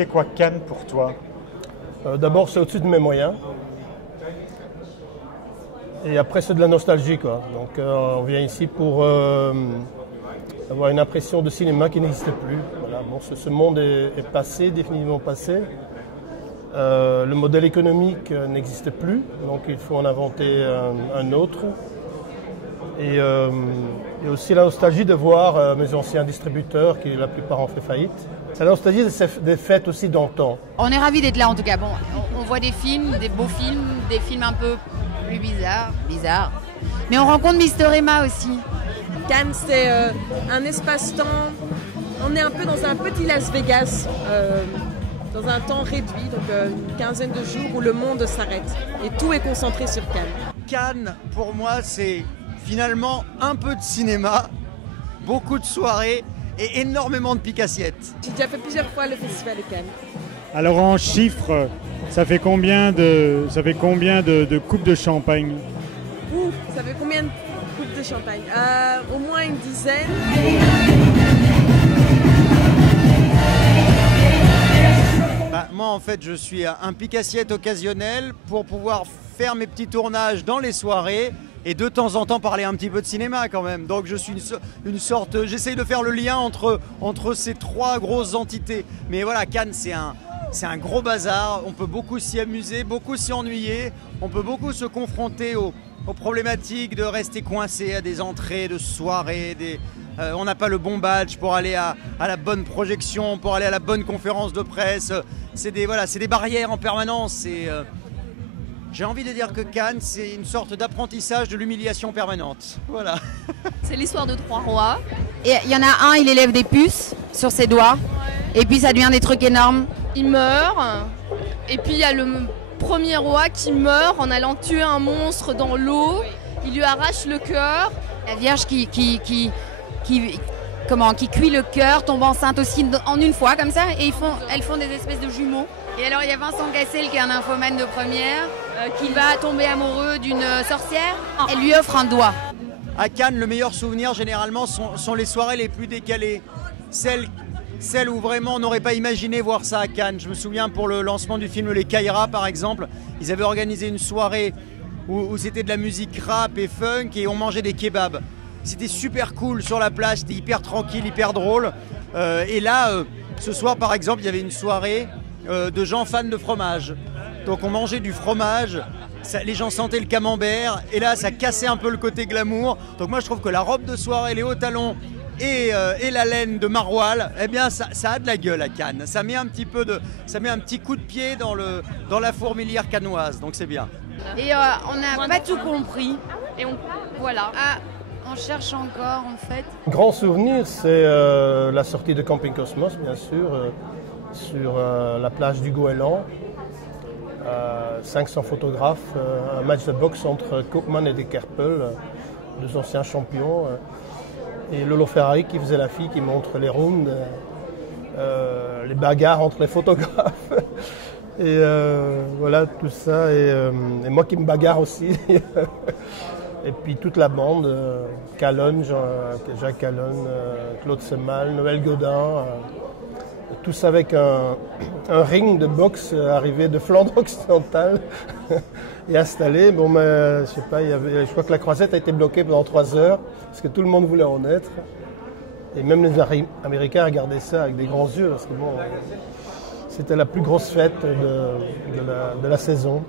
C'est quoi Cannes pour toi? D'abord, c'est au-dessus de mes moyens. Et après, c'est de la nostalgie, quoi. Donc, on vient ici pour avoir une impression de cinéma qui n'existe plus. Voilà. Bon, ce monde est passé, définitivement passé. Le modèle économique n'existe plus, donc il faut en inventer un autre. Et aussi la nostalgie de voir mes anciens distributeurs, qui la plupart ont fait faillite. C'est la nostalgie des fêtes aussi d'antan. On est ravis d'être là en tout cas. Bon, on voit des films, des beaux films, des films un peu plus bizarres. Mais on rencontre Mister Emma aussi. Cannes, c'est un espace-temps. On est un peu dans un petit Las Vegas, dans un temps réduit, donc une quinzaine de jours où le monde s'arrête. Et tout est concentré sur Cannes. Cannes, pour moi, c'est finalement un peu de cinéma, beaucoup de soirées et énormément de pique-assiettes. J'ai déjà fait plusieurs fois le festival de Cannes. Alors en chiffres, ça fait combien de coupes de champagne? Ça fait combien de coupes de champagne? Au moins une dizaine. Moi, en fait, je suis un pique-assiette occasionnel pour pouvoir faire mes petits tournages dans les soirées et de temps en temps parler un petit peu de cinéma quand même. Donc je suis une sorte, j'essaye de faire le lien entre ces trois grosses entités. Mais voilà, Cannes, c'est un gros bazar. On peut beaucoup s'y amuser, beaucoup s'y ennuyer. On peut beaucoup se confronter aux problématiques de rester coincé à des entrées de soirées, on n'a pas le bon badge pour aller à la bonne projection, pour aller à la bonne conférence de presse. C'est des barrières en permanence. J'ai envie de dire que Cannes, c'est une sorte d'apprentissage de l'humiliation permanente. Voilà. C'est l'histoire de trois rois. Et il y en a un, il élève des puces sur ses doigts. Et puis ça devient des trucs énormes. Il meurt. Et puis il y a le premier roi qui meurt en allant tuer un monstre dans l'eau. Il lui arrache le cœur. La Vierge qui cuit le cœur, tombe enceinte aussi en une fois comme ça. Et elles font des espèces de jumeaux. Et alors il y a Vincent Cassel qui est un nymphomane de première qui va tomber amoureux d'une sorcière. Elle lui offre un doigt. À Cannes, le meilleur souvenir généralement sont les soirées les plus décalées. Celles où vraiment on n'aurait pas imaginé voir ça à Cannes. Je me souviens pour le lancement du film Les Caïras par exemple, ils avaient organisé une soirée où c'était de la musique rap et funk et on mangeait des kebabs. C'était super cool sur la plage, c'était hyper tranquille, hyper drôle. Et là, ce soir par exemple, il y avait une soirée de gens fans de fromage. Donc on mangeait du fromage, les gens sentaient le camembert et là ça cassait un peu le côté glamour. Donc moi je trouve que la robe de soirée, les hauts talons et la laine de maroilles, eh bien ça a de la gueule à Cannes. Ça met un petit coup de pied dans la fourmilière cannoise, donc c'est bien. Et on n'a pas tout compris. Et voilà. On cherche encore en fait. Grand souvenir, c'est la sortie de Camping Cosmos, bien sûr, sur la plage du Goéland. 500 photographes, un match de boxe entre Koopman et De Kerpel, deux anciens champions. Et Lolo Ferrari qui faisait la fille qui montre les rounds, les bagarres entre les photographes. Et voilà tout ça. Et moi qui me bagarre aussi. Et puis toute la bande, Calonne, Jacques Calonne, Claude Semal, Noël Godin, tous avec un ring de boxe arrivé de Flandre occidentale et installé. Bon, mais, je sais pas, je crois que la croisette a été bloquée pendant 3 heures parce que tout le monde voulait en être. Et même les Américains regardaient ça avec des grands yeux parce que bon, c'était la plus grosse fête de la saison.